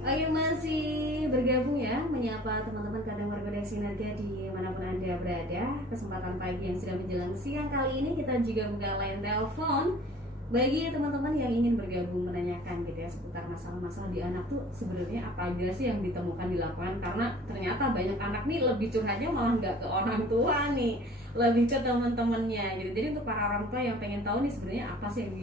Oke, masih bergabung ya, menyapa teman-teman kadang warga Sinergia di manapun Anda berada. Kesempatan pagi yang sudah menjelang siang kali ini kita juga buka line telepon bagi teman-teman yang ingin bergabung menanyakan gitu ya seputar masalah-masalah di anak tuh sebenarnya apa aja sih yang ditemukan di lapangan, karena ternyata banyak anak nih lebih curhatnya malah nggak ke orang tua nih, lebih ke teman-temannya gitu. Jadi untuk para orang tua yang pengen tahu nih sebenarnya apa sih yang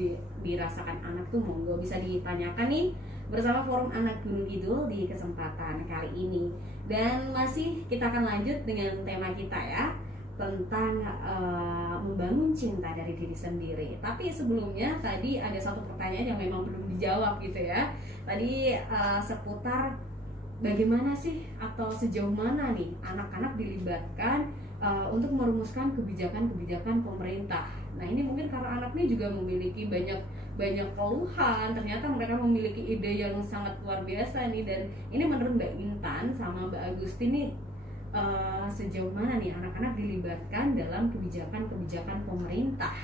dirasakan anak tuh, monggo bisa ditanyakan nih bersama Forum Anak Gunung Kidul di kesempatan kali ini. Dan masih kita akan lanjut dengan tema kita ya, tentang membangun cinta dari diri sendiri. Tapi sebelumnya tadi ada satu pertanyaan yang memang belum dijawab gitu ya. Tadi seputar bagaimana sih atau sejauh mana nih anak-anak dilibatkan untuk merumuskan kebijakan-kebijakan pemerintah. Nah ini mungkin karena anak ini juga memiliki banyak keluhan, ternyata mereka memiliki ide yang sangat luar biasa nih. Dan ini menurut Mbak Intan sama Mbak Agusti nih, sejauh mana nih anak-anak dilibatkan dalam kebijakan-kebijakan pemerintah?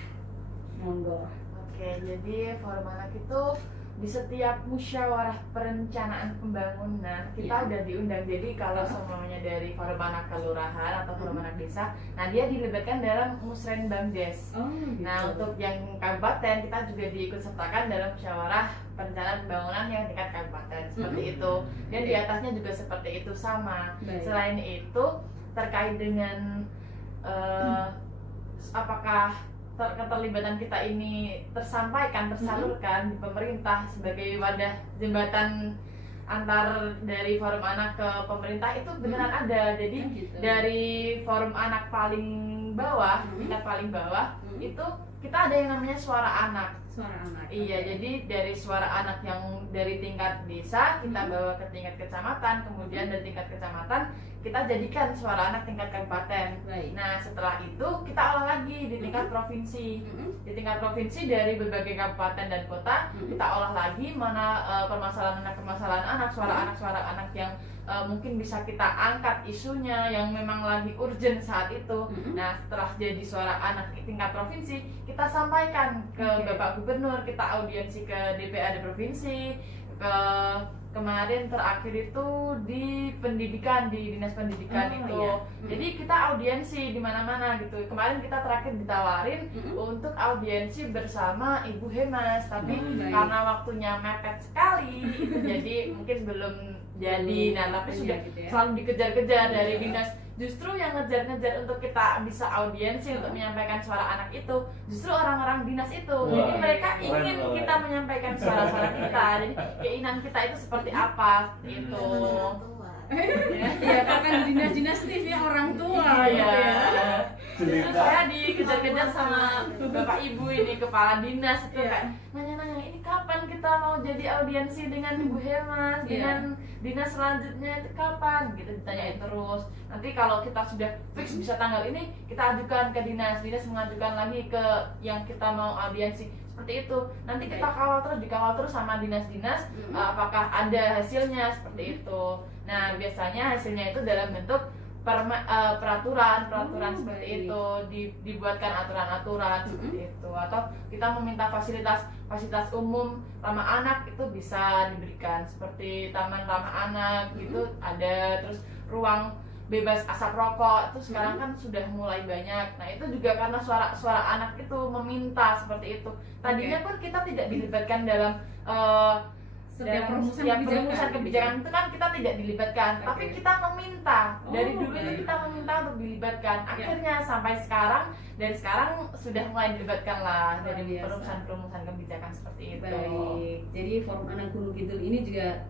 Monggo. Oke, jadi forum anak itu di setiap musyawarah perencanaan pembangunan kita udah diundang. Jadi kalau semuanya dari forum anak kelurahan atau forum anak desa, nah dia dilibatkan dalam musrenbangdes. Gitu. Nah untuk yang kabupaten kita juga diikut sertakan dalam musyawarah perencanaan pembangunan yang tingkat kabupaten seperti itu. Dan di atasnya juga seperti itu sama. Baik. Selain itu terkait dengan apakah keterlibatan kita ini tersalurkan di pemerintah sebagai wadah jembatan antar dari forum anak ke pemerintah, itu beneran ada. Jadi Gitu. dari forum anak paling bawah, tingkat paling bawah, itu kita ada yang namanya suara anak. Suara anak. Iya, jadi dari suara anak yang dari tingkat desa kita bawa ke tingkat kecamatan, kemudian dari tingkat kecamatan kita jadikan suara anak tingkat kabupaten. Baik. Nah setelah itu kita olah lagi di tingkat provinsi. Di tingkat provinsi dari berbagai kabupaten dan kota kita olah lagi mana permasalahan anak, suara anak yang mungkin bisa kita angkat isunya yang memang lagi urgent saat itu. Nah setelah jadi suara anak di tingkat provinsi, kita sampaikan ke Bapak Gubernur, kita audiensi ke DPRD provinsi, ke kemarin terakhir itu di pendidikan, di dinas pendidikan itu. Iya. Jadi kita audiensi di mana-mana gitu. Kemarin kita terakhir ditawarin untuk audiensi bersama Ibu Hemas, tapi karena waktunya mepet sekali itu jadi mungkin belum jadi. Nah tapi sudah gitu ya. selalu dikejar-kejar dari dinas. Justru yang ngejar-ngejar untuk kita bisa audiensi untuk menyampaikan suara anak itu justru orang-orang dinas itu. Jadi mereka ingin kita menyampaikan suara-suara kita. Jadi keinginan kita itu seperti apa gitu. Iya, kan di dinas-dinas ini orang tua Iya. gitu ya. Terus saya dikejar-kejar sama Bapak Ibu ini kepala dinas itu kayak nanya-nanya, ini kapan kita mau jadi audiensi dengan Ibu Hemas, dengan dinas selanjutnya itu kapan gitu, ditanyain terus. Nanti kalau kita sudah fix bisa tanggal ini, kita ajukan ke dinas mengajukan lagi ke yang kita mau audiensi. Seperti itu. Nanti kita dikawal terus sama dinas-dinas apakah ada hasilnya seperti itu. Nah, biasanya hasilnya itu dalam bentuk peraturan seperti itu, dibuatkan aturan-aturan seperti itu, atau kita meminta fasilitas umum ramah anak itu bisa diberikan seperti taman ramah anak gitu ada, terus ruang bebas asap rokok itu sekarang kan sudah mulai banyak. Nah itu juga karena suara anak itu meminta seperti itu. Tadinya pun kita tidak dilibatkan dalam Setiap perumusan kebijakan itu kan kita tidak dilibatkan, tapi kita meminta dari dulu itu kita meminta untuk dilibatkan. Akhirnya sampai sekarang, dari sekarang sudah mulai dilibatkan lah dari perumusan kebijakan seperti itu. Baik, jadi Forum Anak Gunung Kidul ini juga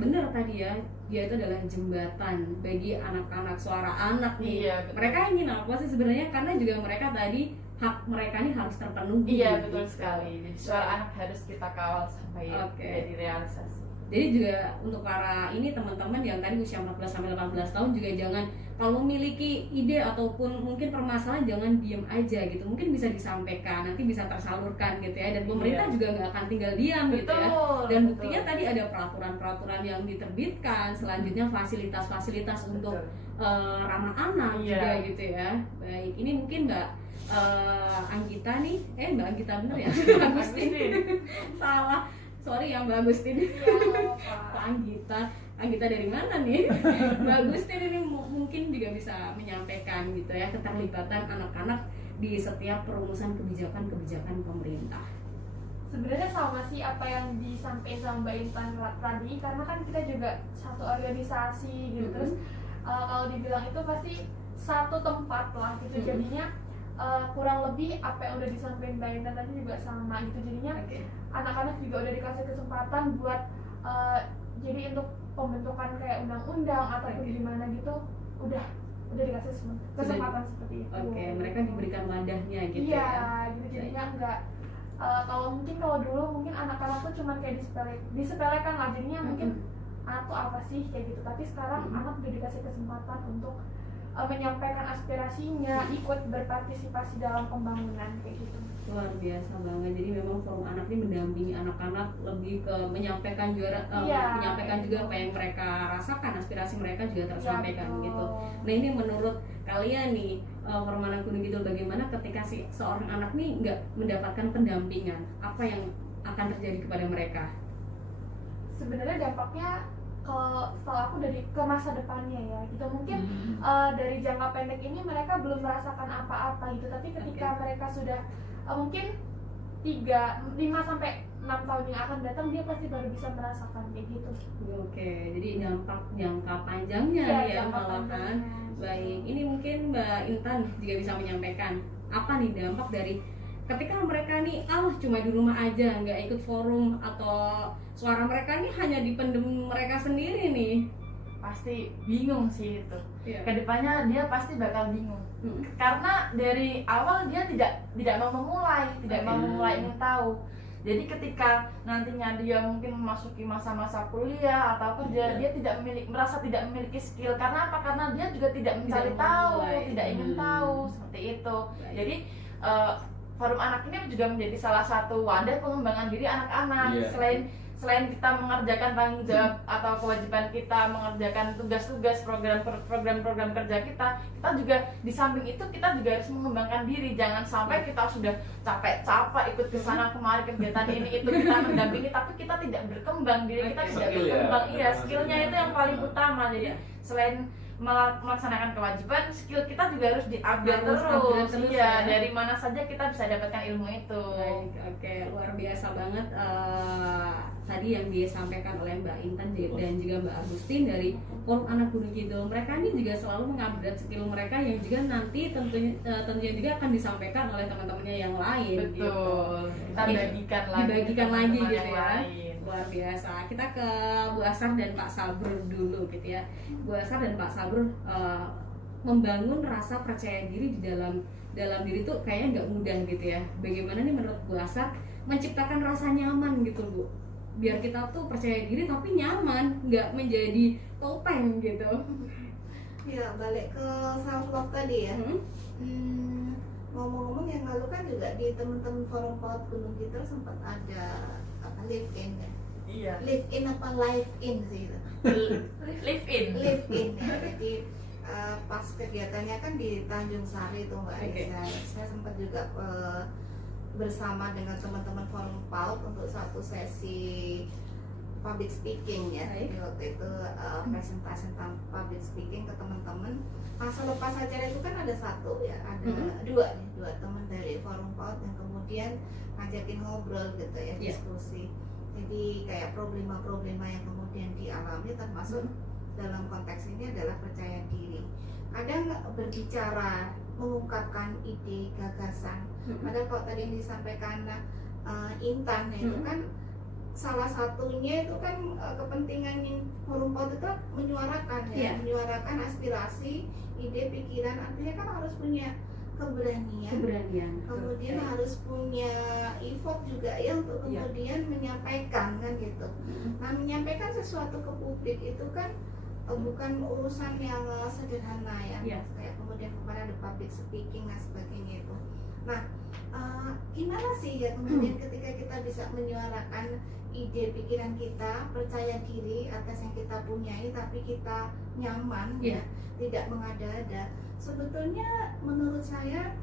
benar tadi ya, dia itu adalah jembatan bagi anak-anak, suara anak nih. Iya, betul. Mereka ingin apa sih sebenarnya, karena juga mereka tadi hak mereka ini harus terpenuhi. Iya betul sekali. Jadi suara anak harus kita kawal sampai jadi realisasi. Jadi juga untuk para ini teman-teman yang tadi usia 14 sampai 18 tahun juga jangan, kalau memiliki ide ataupun mungkin permasalahan jangan diem aja gitu. Mungkin bisa disampaikan, nanti bisa tersalurkan gitu ya. Dan pemerintah juga nggak akan tinggal diam gitu ya. Dan buktinya tadi ada peraturan-peraturan yang diterbitkan, selanjutnya fasilitas-fasilitas untuk ramah anak juga gitu ya. Baik, ini mungkin Anggita nih, Mbak Anggita bener ya? Agusti. Salah. Sorry ya Mbak Agustin. Iya, nggak apa-apa. Kak Anggita dari mana nih? Mbak Agustin ini mungkin juga bisa menyampaikan gitu ya keterlibatan anak-anak di setiap perumusan kebijakan pemerintah. Sebenarnya sama sih apa yang disampaikan sama Mbak Intan tadi, karena kan kita juga satu organisasi gitu. Terus kalau dibilang itu pasti satu tempat lah gitu. Jadinya kurang lebih apa yang udah disampaikan Mbak Intan tadi juga sama gitu. Jadinya anak-anak juga udah dikasih kesempatan buat jadi untuk pembentukan kayak undang-undang ataupun gimana gitu udah dikasih kesempatan seperti itu. Mereka diberikan wadahnya gitu iya, ya. gitu. Jadinya enggak kalau dulu mungkin anak-anak tuh cuma kayak disepelekan lah, jadinya mungkin anak tuh apa sih kayak gitu. Tapi sekarang anak udah dikasih kesempatan untuk menyampaikan aspirasinya, ikut berpartisipasi dalam pembangunan kayak gitu. Luar biasa banget. Jadi memang forum anak ini mendampingi anak-anak lebih ke menyampaikan menyampaikan juga apa yang mereka rasakan, aspirasi mereka juga tersampaikan gitu. Nah ini menurut kalian nih forum anak Gunung Kidul, bagaimana ketika seorang anak nih nggak mendapatkan pendampingan, apa yang akan terjadi kepada mereka? Sebenarnya dampaknya kalau setahu aku dari ke masa depannya ya gitu, mungkin dari jangka pendek ini mereka belum merasakan apa-apa gitu, tapi ketika mereka sudah mungkin 5 sampai 6 tahun yang akan datang, dia pasti baru bisa merasakan kayak gitu. Jadi dampak jangka panjangnya ya malahan. Baik, ini mungkin Mbak Intan juga bisa menyampaikan apa nih dampak dari ketika mereka nih cuma di rumah aja, nggak ikut forum, atau suara mereka nih hanya dipendem mereka sendiri nih. Pasti bingung sih itu. Kedepannya dia pasti bakal bingung. Karena dari awal dia tidak mau memulai, ingin tahu. Jadi ketika nantinya dia mungkin memasuki masa-masa kuliah atau kerja, dia merasa tidak memiliki skill. Karena apa? Karena dia juga tidak mencari tahu, tidak ingin tahu, seperti itu. Jadi forum anak ini juga menjadi salah satu wadah pengembangan diri anak-anak. Selain kita mengerjakan tanggung jawab atau kewajiban kita mengerjakan tugas-tugas program-program kerja kita juga di samping itu kita juga harus mengembangkan diri. Jangan sampai kita sudah capek-capek ikut ke sana kemari kegiatan ini itu kita mendampingi, tapi kita tidak berkembang, diri kita tidak berkembang. Skillnya itu yang paling utama. Jadi selain melaksanakan kewajiban, skill kita juga harus di-upgrade terus. Iya, dari mana saja kita bisa dapatkan ilmu itu. Baik, luar biasa banget tadi yang disampaikan oleh Mbak Intan dan juga Mbak Agustin dari Forum Anak Gunung Kidul. Mereka ini juga selalu mengupgrade skill mereka yang juga nanti tentunya juga akan disampaikan oleh teman-temannya yang lain. Betul. Gitu. Kita dibagikan lagi gitu ya. Luar biasa. Kita ke Bu Asar dan Pak Sabrur dulu gitu ya. Bu Asar dan Pak Sabrur membangun rasa percaya diri di dalam diri tuh kayaknya nggak mudah gitu ya. Bagaimana nih menurut Bu Asar menciptakan rasa nyaman gitu Bu, biar kita tuh percaya diri tapi nyaman, nggak menjadi topeng gitu. Ya, balik ke self love tadi ya. Ngomong-ngomong yang lalu kan juga di teman-teman forum PAUD Gunung Kidul sempat ada live in ya. Iya. Live in apa live in sih itu? Live in Ya. Jadi pas kegiatannya kan di Tanjung Sari itu Mbak Aisyah. Saya sempat juga bersama dengan teman-teman forum PAUD untuk satu sesi public speaking ya. Jadi waktu itu presentasi tentang public speaking ke teman-teman. Pas lepas acara itu kan ada satu ya, ada dua teman dari forum PAUD yang kemudian ngajakin ngobrol gitu ya, diskusi. Jadi kayak problema-problema yang kemudian dialami termasuk dalam konteks ini adalah percaya diri. Kadang berbicara, mengungkapkan ide, gagasan. Padahal kalau tadi yang disampaikan Intan itu kan salah satunya itu kan kepentingan forum PAUD itu menyuarakan menyuarakan aspirasi, ide, pikiran. Artinya kan harus punya keberanian. Kemudian harus punya effort juga ya untuk kemudian menyampaikan kan gitu. Nah, menyampaikan sesuatu ke publik itu kan bukan urusan yang sederhana ya. Kayak kemudian kemarin ada public speaking dan sebagainya itu. Nah, gimana sih ya kemudian ketika kita bisa menyuarakan ide, pikiran kita, percaya diri atas yang kita punyai, tapi kita nyaman ya, tidak mengada-ada. Sebetulnya menurut saya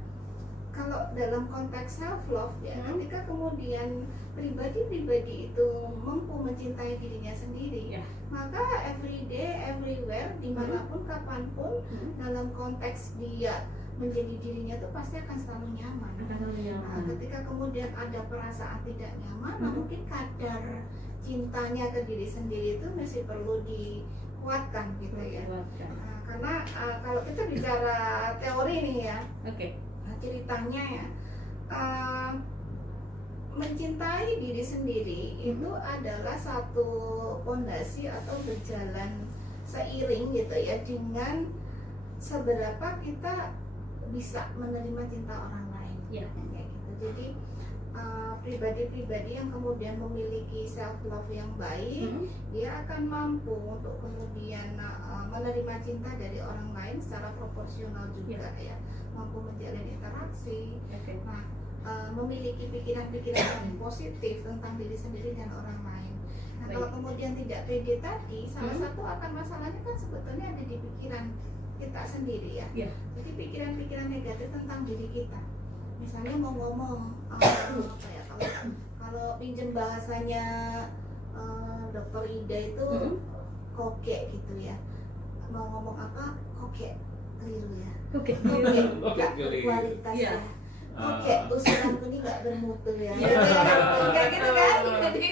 kalau dalam konteks self love ya, ketika kemudian pribadi-pribadi itu mampu mencintai dirinya sendiri, maka everyday, everywhere, dimanapun, kapanpun, dalam konteks dia menjadi dirinya itu pasti akan selalu nyaman. Nah, ketika kemudian ada perasaan tidak nyaman, nah mungkin kadar cintanya ke diri sendiri itu masih perlu dikuatkan gitu ya. Nah, karena kalau kita bicara teori nih ya, ceritanya ya, mencintai diri sendiri itu adalah satu fondasi atau berjalan seiring gitu ya dengan seberapa kita bisa menerima cinta orang lain. Kayak gitu. Jadi pribadi-pribadi yang kemudian memiliki self love yang baik, dia akan mampu untuk kemudian menerima cinta dari orang lain secara proporsional juga ya, mampu menjalin interaksi, nah memiliki pikiran-pikiran yang positif tentang diri sendiri dan orang lain. Nah kalau kemudian tidak pede tadi, salah satu akan masalahnya kan sebetulnya ada di pikiran kita sendiri ya. Jadi pikiran-pikiran negatif tentang diri kita. Misalnya mau ngomong kalau pinjem bahasanya Dokter Ida itu kokek gitu ya, mau ngomong apa kokek keliru ya, kokek kualitas ya, kokek usulanku ini nggak bermutu ya, kayak gitu kan. Jadi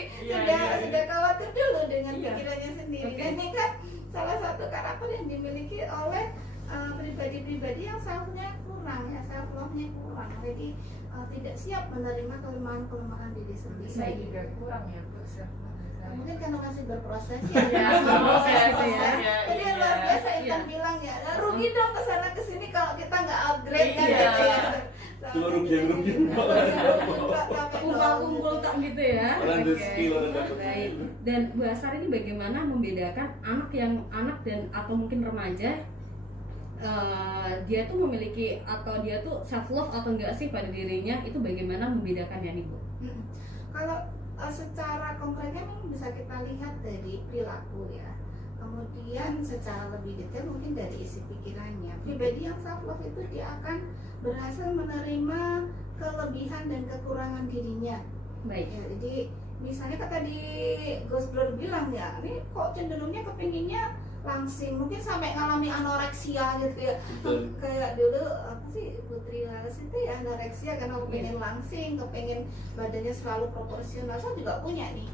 sudah khawatir dulu dengan pikirannya sendiri. Dan ini kan salah satu karakter yang dimiliki oleh pribadi-pribadi yang self-nya kurang ya, self love-nya kurang, jadi tidak siap menerima kelemahan-kelemahan diri sendiri. Saya juga kurang ya Bu, mungkin karena masih berproses ya. Proses ya. Jadi luar biasa Intan bilang ya, rugi dong kesana kesini kalau kita nggak upgrade kan gitu ya. Cuma rugian kumpul-kumpul tak gitu ya. Baik. Dan Bu Asar ini bagaimana membedakan anak dan atau mungkin remaja, dia tuh memiliki atau dia tuh self love atau enggak sih pada dirinya, itu bagaimana membedakannya nih Bu? Kalau secara konkretnya memang bisa kita lihat dari perilaku ya, kemudian secara lebih detail mungkin dari isi pikirannya. Pribadi yang self love itu dia akan berhasil menerima kelebihan dan kekurangan dirinya. Baik. Ya, jadi misalnya kan tadi Gus Bro bilang ya, ini kok cenderungnya kepinginnya langsing, mungkin sampai ngalami anoreksia gitu ya. Kayak dulu apa sih Putri Laras itu ya anoreksia karena kepengen langsing, kepengen badannya selalu proporsional. Saya juga punya nih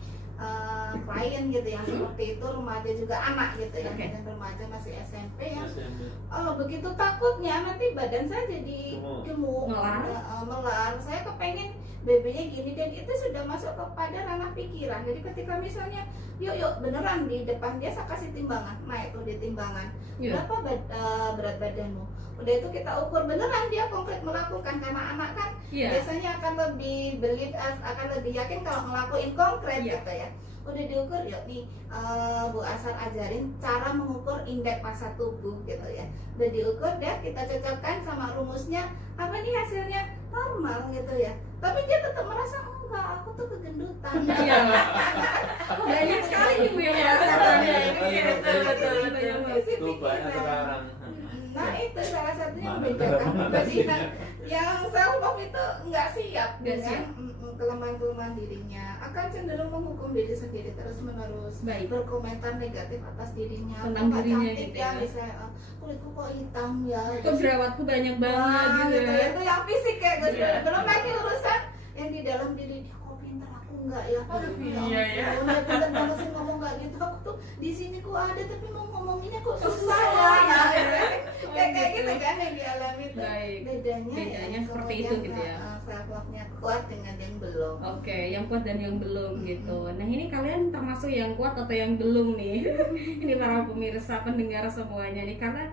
klien gitu yang seperti itu, remaja juga anak gitu ya, dan remaja masih SMP yang begitu takutnya nanti badan saya jadi gemuk, melar. Saya kepengen BB-nya gini, dan itu sudah masuk kepada ranah pikiran. Jadi ketika misalnya yuk beneran di depan dia saya kasih timbangan, naik tuh di timbangan, berapa berat badanmu, udah itu kita ukur beneran dia konkret melakukan, karena anak kan biasanya akan lebih believe, akan lebih yakin kalau ngelakuin konkret gitu ya. Udah diukur, yuk nih Bu Asar ajarin cara mengukur indeks massa tubuh gitu ya. Udah diukur deh, kita cocokkan sama rumusnya, apa nih hasilnya normal gitu ya. Tapi dia tetap merasa enggak, aku tuh kegendutan. Banyak sekali nih Bu yang merasakannya. Betul. Itu banyak sekarang. Nah itu salah satunya membedakan pribadi yang self love itu nggak siap dengan kelemahan-kelemahan dirinya, akan cenderung menghukum diri sendiri terus menerus, berkomentar negatif atas dirinya, tentang dirinya cantik gitu ya, misalnya kulitku kok hitam ya, kok jerawatku banyak banget gitu ya. Itu yang fisik kayak gue belum lagi urusan yang di dalam diri, kok pintar aku enggak ya, pintar banget sih ngomong nggak gitu, aku tuh di sini kok ada tapi mau ngomonginnya kok susah ya, kayak gitu kan yang dialami tuh. Bedanya seperti itu gitu ya. Self love-nya kuat dengan yang belum. Yang kuat dan yang belum gitu. Nah ini kalian termasuk yang kuat atau yang belum nih? Ini para pemirsa, pendengar semuanya nih, karena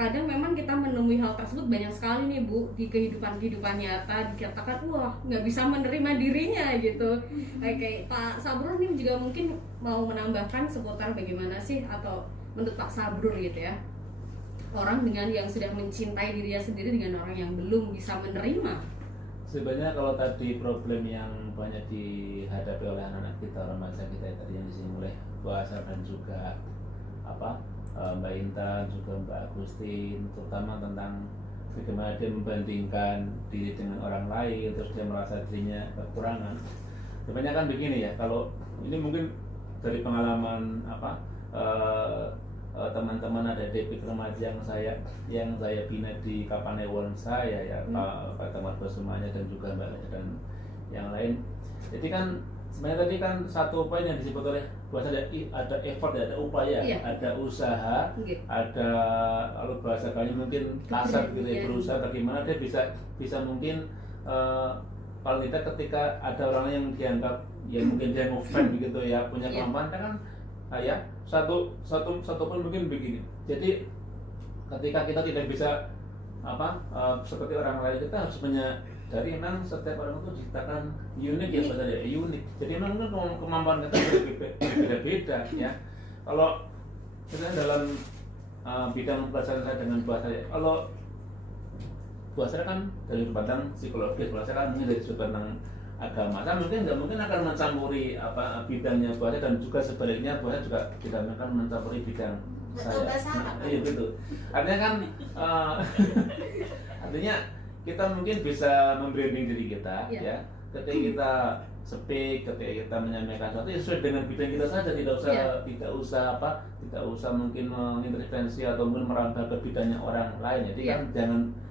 kadang memang kita menemui hal tersebut banyak sekali nih Bu di kehidupan nyata, dikatakan wah nggak bisa menerima dirinya gitu. Kayak Pak Sabrur nih juga mungkin mau menambahkan seputar bagaimana sih, atau menurut Pak Sabrur gitu ya, orang dengan yang sudah mencintai dirinya sendiri dengan orang yang belum bisa menerima. Sebenarnya kalau tadi problem yang banyak dihadapi oleh anak-anak kita, remaja kita tadi yang disinggung oleh Bu Asar dan juga Mbak Intan, juga Mbak Agustin, terutama tentang bagaimana dia membandingkan diri dengan orang lain, terus dia merasa dirinya kekurangan. Sebenarnya kan begini ya, kalau ini mungkin dari pengalaman teman-teman ada DP remaja yang saya bina di Kapanewon saya ya, Pak Tamar semuanya dan juga Mbak Laya dan yang lain. Jadi kan sebenarnya tadi kan satu poin yang disebut oleh bahasa ada effort, ada upaya, ada usaha, ada kalau bahasa kalian mungkin kasar gitu ya, berusaha bagaimana dia bisa mungkin kalau tidak ketika ada orang yang dianggap ya mungkin dia ngefan begitu ya, punya kemampuan kan ya satu pun mungkin begini. Jadi ketika kita tidak bisa seperti orang lain, kita harus menyadari memang setiap orang itu diciptakan unik ya, bahasa dia unik. Jadi memang kemampuan kita berbeda-beda ya. Kalau misalnya dalam bidang pelajaran saya dengan bahasa saya, kalau bahasa kan dari sudut pandang psikologis, bahasa kan mungkin dari sudut pandang agama. Saya mungkin nggak mungkin akan mencampuri bidangnya bahasa, dan juga sebaliknya bahasa juga tidak akan mencampuri bidang saya. Iya betul. Artinya kan artinya kita mungkin bisa membranding diri kita ya. Ketika kita speak, ketika kita menyampaikan sesuatu sesuai dengan bidang kita saja, tidak usah mungkin mengintervensi atau mungkin merambah ke bidangnya orang lain. Jadi kan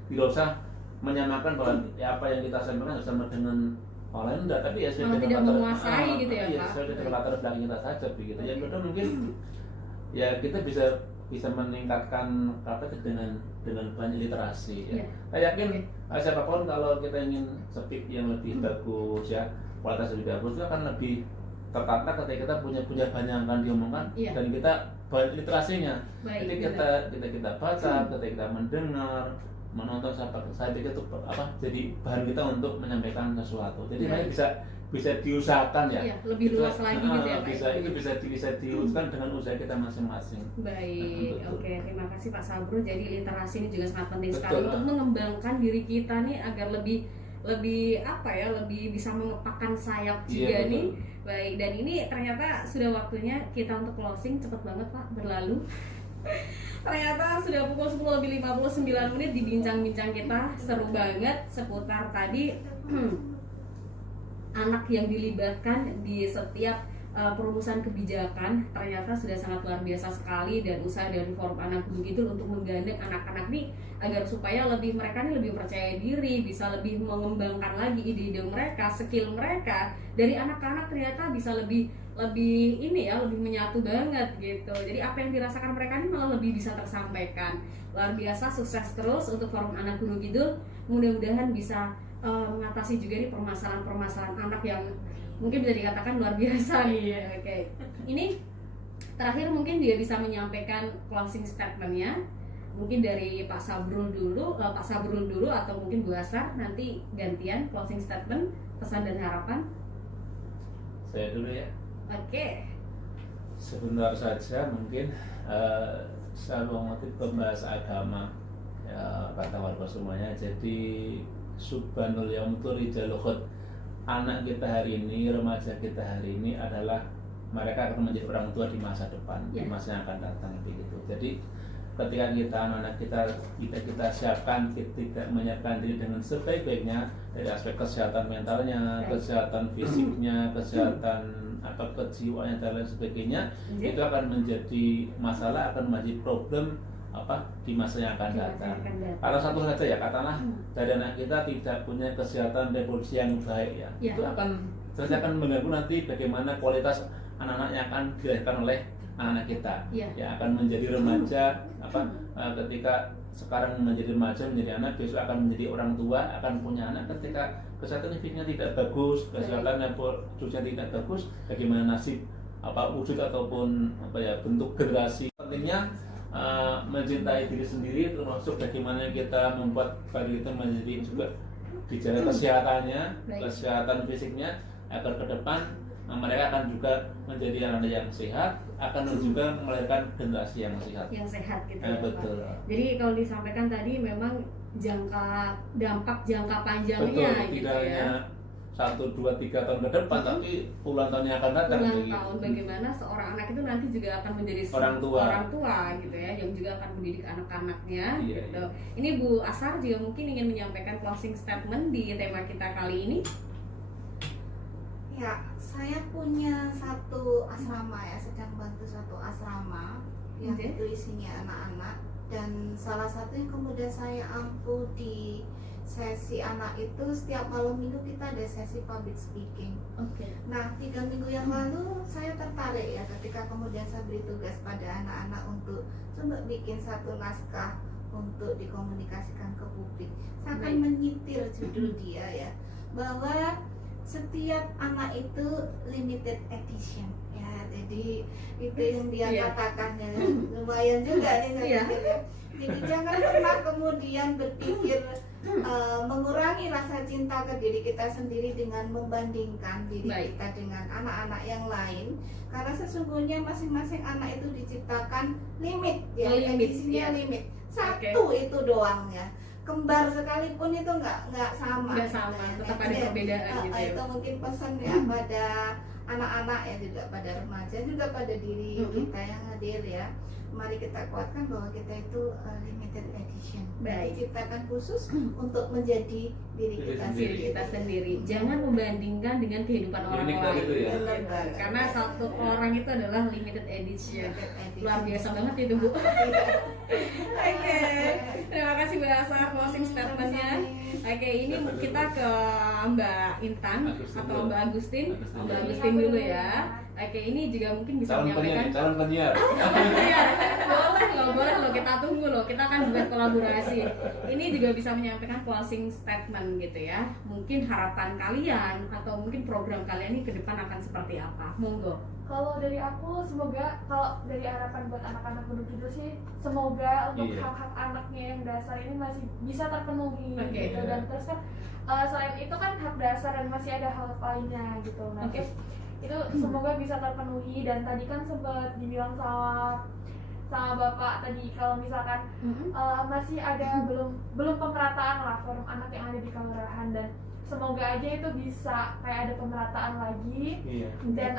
tidak usah menyamakan bahwa apa yang kita sampaikan sama dengan orang lain, enggak, tapi ya sesuai dengan menguasai gitu ya, Pak. Sesuai dengan latar belakang kita saja begitu. Yang kedua mungkin ya kita bisa meningkatkan dengan banyak literasi ya. Saya yakin siapapun kalau kita ingin speak yang lebih bagus ya, kualitas lebih bagus, itu akan lebih tertata ketika kita punya banyak yang akan diomongkan dan kita banyak literasinya. Jadi kita baca, ketika kita mendengar, menonton, saya pikir itu jadi bahan kita untuk menyampaikan sesuatu. Jadi bisa diusahakan ya. Lebih luas lagi gitu ya, Pak. Itu bisa diusahakan dengan usaha kita masing-masing. Baik, oke, terima kasih Pak Sabru. Jadi literasi ini juga sangat penting sekali untuk mengembangkan diri kita nih agar lebih lebih bisa mengepakkan sayap juga nih. Baik, dan ini ternyata sudah waktunya kita untuk closing. Cepet banget Pak, berlalu. Ternyata sudah pukul 10:59 di bincang-bincang kita. Seru banget seputar tadi anak yang dilibatkan di setiap perumusan kebijakan. Ternyata sudah sangat luar biasa sekali, dan usaha dari Forum Anak Gunung Kidul untuk menggandeng anak-anak nih agar supaya mereka nih lebih percaya diri, bisa lebih mengembangkan lagi ide-ide mereka, skill mereka. Dari anak-anak ternyata bisa lebih menyatu banget gitu. Jadi apa yang dirasakan mereka ini malah lebih bisa tersampaikan. Luar biasa, sukses terus untuk Forum Anak Gunung Kidul. Mudah-mudahan bisa mengatasi juga nih permasalahan anak yang mungkin bisa dikatakan luar biasa nih. Oke. Ini terakhir mungkin dia bisa menyampaikan closing statement-nya. Mungkin dari Pak Sabrul dulu atau mungkin Bu Asar, nanti gantian closing statement, pesan dan harapan. Saya dulu ya. Oke. Sebentar saja mungkin saya motif pembahas agama ya, kata warga semuanya. Jadi subhanul yaum turijalukhut, anak kita hari ini, remaja kita hari ini adalah mereka akan menjadi orang tua di masa depan, di masa yang akan datang begitu. Jadi ketika anak kita siapkan, kita menyiapkan diri dengan sebaik-baiknya dari aspek kesehatan mentalnya, kesehatan fisiknya, kesehatan kejiwaannya dan lain sebagainya, itu akan menjadi masalah, akan menjadi problem di masa yang akan datang. Kalau satu saja ya, katakanlah dari anak kita tidak punya kesehatan reproduksi yang baik ya, itu akan mengganggu nanti bagaimana kualitas anak-anak yang akan dilahirkan oleh anak-anak kita. Ya akan menjadi remaja ketika sekarang menjadi remaja, menjadi anak, besok akan menjadi orang tua, akan punya anak. Ketika kesehatan fisiknya tidak bagus, kesehatan reproduksinya tidak bagus, bagaimana nasib wujud ataupun bentuk generasi. Pentingnya mencintai diri sendiri, termasuk bagaimana kita membuat diri kita menjadi juga dijaga kesehatannya, kesehatan fisiknya, agar ke depan mereka akan juga menjadi anak yang sehat, akan juga melahirkan generasi yang sehat. Yang sehat gitu. Betul. Pak. Jadi kalau disampaikan tadi memang dampak jangka panjangnya betul, gitu tidak hanya 1, 2, 3 tahun ke depan, tapi puluhan tahun yang akan datang. Ulang begitu. tahun bagaimana seorang anak itu nanti juga akan menjadi Orang tua. gitu ya, yang juga akan mendidik anak-anaknya Iya, gitu. iya. Ini Bu Asar juga mungkin ingin menyampaikan closing statement di tema kita kali ini. Ya, saya punya satu asrama ya, sedang bantu satu asrama yang Oke. itu isinya anak-anak, dan salah satu yang kemudian saya ampu di sesi anak itu setiap malam minggu kita ada sesi public speaking. Oke. Nah, 3 minggu yang lalu saya tertarik ya ketika kemudian saya beri tugas pada anak-anak untuk coba bikin satu naskah untuk dikomunikasikan ke publik. Saya akan Baik. menyitir judul dia ya, bahwa setiap anak itu limited edition ya, jadi itu yang dia Iya. katakan ya, lumayan juga nih saya Iya. pikir ya. Jadi jangan pernah kemudian berpikir mengurangi rasa cinta ke diri kita sendiri dengan membandingkan diri Baik. kita dengan anak-anak yang lain, karena sesungguhnya masing-masing anak itu diciptakan limit ya, Limit, edisinya iya. limit satu itu doang ya. Kembar sekalipun itu nggak sama. Nggak sama, Nah, tetap itu ada ya. perbedaan gitu ya. Itu mungkin pesan ya pada anak-anak ya, juga pada remaja, juga pada diri kita yang hadir ya. Mari kita kuatkan bahwa kita itu limited edition. Baik. Diciptakan khusus untuk menjadi diri kita Diri sendiri. kita sendiri. Jangan membandingkan dengan kehidupan orang Unik lain. gitu ya. Benar Gitu. banget. Karena satu orang itu adalah limited edition. Limited edition. Luar biasa banget itu Bu. Oke, terima kasih Mbak Asar closing statementnya. Oke, ini kita ke Mbak Intan Agustin atau dulu. Mbak Agustin. Agustin. Mbak Agustin dulu ya. Oke, ini juga mungkin bisa Calon penyiar, menyampaikan. nih, calon penyiar. Iya, boleh loh, kita tunggu loh, kita akan buat kolaborasi. Ini juga bisa menyampaikan closing statement gitu ya. Mungkin harapan kalian atau mungkin program kalian ini ke depan akan seperti apa? Monggo. Kalau dari aku, semoga kalau dari harapan buat anak-anak Gunung Kidul sih, semoga untuk Iya. hak-hak anaknya yang dasar ini masih bisa terpenuhi Oke. gitu. Iya. Dan terus kan selain itu kan hak dasar dan masih ada hal lainnya gitu. Nah, Oke. terus itu semoga bisa terpenuhi. Dan tadi kan sempat dibilang sama Bapak tadi kalau misalkan masih ada belum pemerataan lah forum anak yang ada di kelurahan, dan semoga aja itu bisa kayak ada pemerataan lagi. Iya. Dan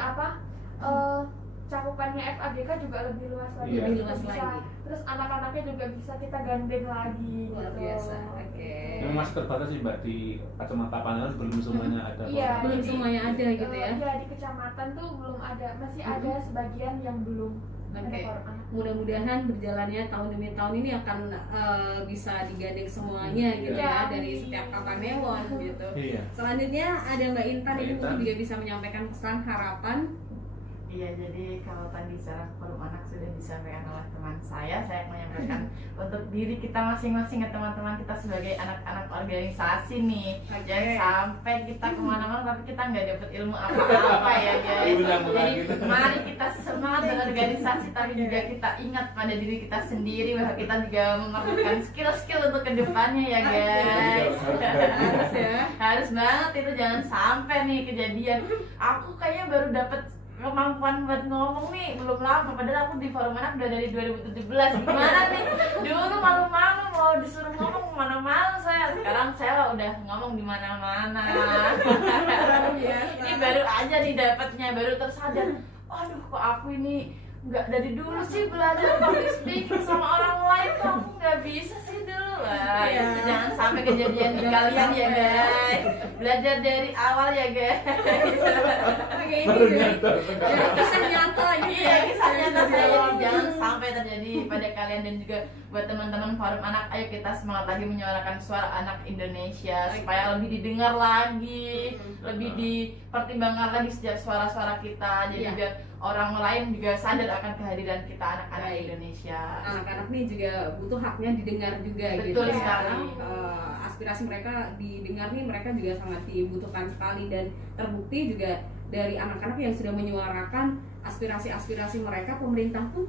cakupannya FAGK juga lebih luas lagi. Iya. Lebih luas Bisa- lagi. Terus anak-anaknya juga bisa kita gandeng lagi. Luar gitu. biasa. Oke. Memang masih terbatas sih Mbak di Kacamata Pangandaran, belum semuanya ada. Iya, Belum jadi, semuanya ada gitu ya. Iya, di kecamatan tuh belum ada, masih ada sebagian yang belum ada Oke. forum anak. Mudah-mudahan berjalannya tahun demi tahun ini akan bisa digandeng semuanya gitu Iya. ya, dari setiap Kapanewon gitu. Iya. Selanjutnya ada Mbak Intan, Mbak ini Intan. mungkin juga bisa menyampaikan pesan harapan. Iya, jadi kalau tadi secara forum anak sudah disampaikan oleh teman saya menyampaikan untuk diri kita masing-masing ya teman-teman, kita sebagai anak-anak organisasi nih. Oke. Jangan sampai kita kemana-mana tapi kita nggak dapet ilmu apa-apa ya guys. Ulang-ulang Jadi gitu. mari kita semangat berorganisasi, tapi juga kita ingat pada diri kita sendiri bahwa kita juga memerlukan skill-skill untuk kedepannya ya guys. Harus ya. Harus banget itu, jangan sampai nih kejadian aku kayaknya baru dapet kemampuan buat ngomong nih belum lama, padahal aku di forum anak udah dari 2017. Gimana nih, dulu malu-malu mau disuruh ngomong kemana-mana, sekarang saya udah ngomong di mana-mana. Ini baru aja nih dapatnya, baru tersadar, aduh kok aku ini nggak dari dulu sih belajar public speaking sama orang lain, kok aku nggak bisa sih dulu. Wah, Iya. itu jangan sampai kejadian di kalian ya guys. Belajar dari awal ya guys. Oke, ini jadi kisah nyata ini. Iya, kisah nyata saya ini jangan sampai terjadi pada kalian. Dan juga buat teman-teman forum anak, ayo kita semangat lagi menyuarakan suara anak Indonesia supaya lebih didengar lagi, lebih dipertimbangkan lagi setiap suara-suara kita. Jadi Iya. biar orang lain juga sadar akan kehadiran kita anak-anak Baik. Indonesia. Anak-anak nih juga butuh haknya didengar juga gitu Betul ya. sekali. Aspirasi mereka didengar nih, mereka juga sangat dibutuhkan sekali, dan terbukti juga dari anak-anak yang sudah menyuarakan aspirasi-aspirasi mereka, pemerintah pun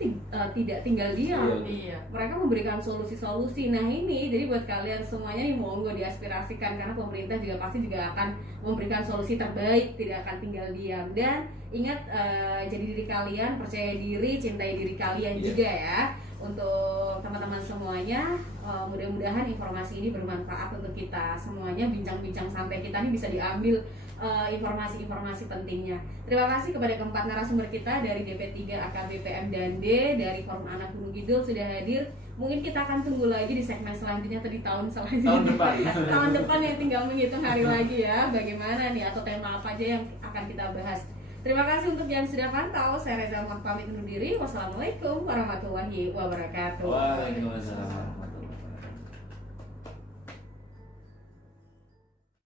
tidak tinggal diam. Iya. Mereka memberikan solusi-solusi. Nah ini jadi buat kalian semuanya nih, monggo diaspirasikan, karena pemerintah juga pasti juga akan memberikan solusi terbaik, tidak akan tinggal diam. Dan ingat, jadi diri kalian, percaya diri, cintai diri kalian juga ya. Untuk teman-teman semuanya, mudah-mudahan informasi ini bermanfaat untuk kita semuanya. Bincang-bincang santai kita ini bisa diambil informasi-informasi pentingnya. Terima kasih kepada keempat narasumber kita dari DP3 AKBPM dan D dari Forum Anak Gunung Kidul sudah hadir. Mungkin kita akan tunggu lagi di segmen selanjutnya atau di tahun selanjutnya. Tahun depan. Tahun depan yang tinggal menghitung hari lagi ya. Bagaimana nih atau tema apa aja yang akan kita bahas. Terima kasih untuk yang sudah pantau. Saya Reza mohon pamit undur diri. Wassalamualaikum warahmatullahi wabarakatuh. Waalaikumsalam warahmatullahi wabarakatuh.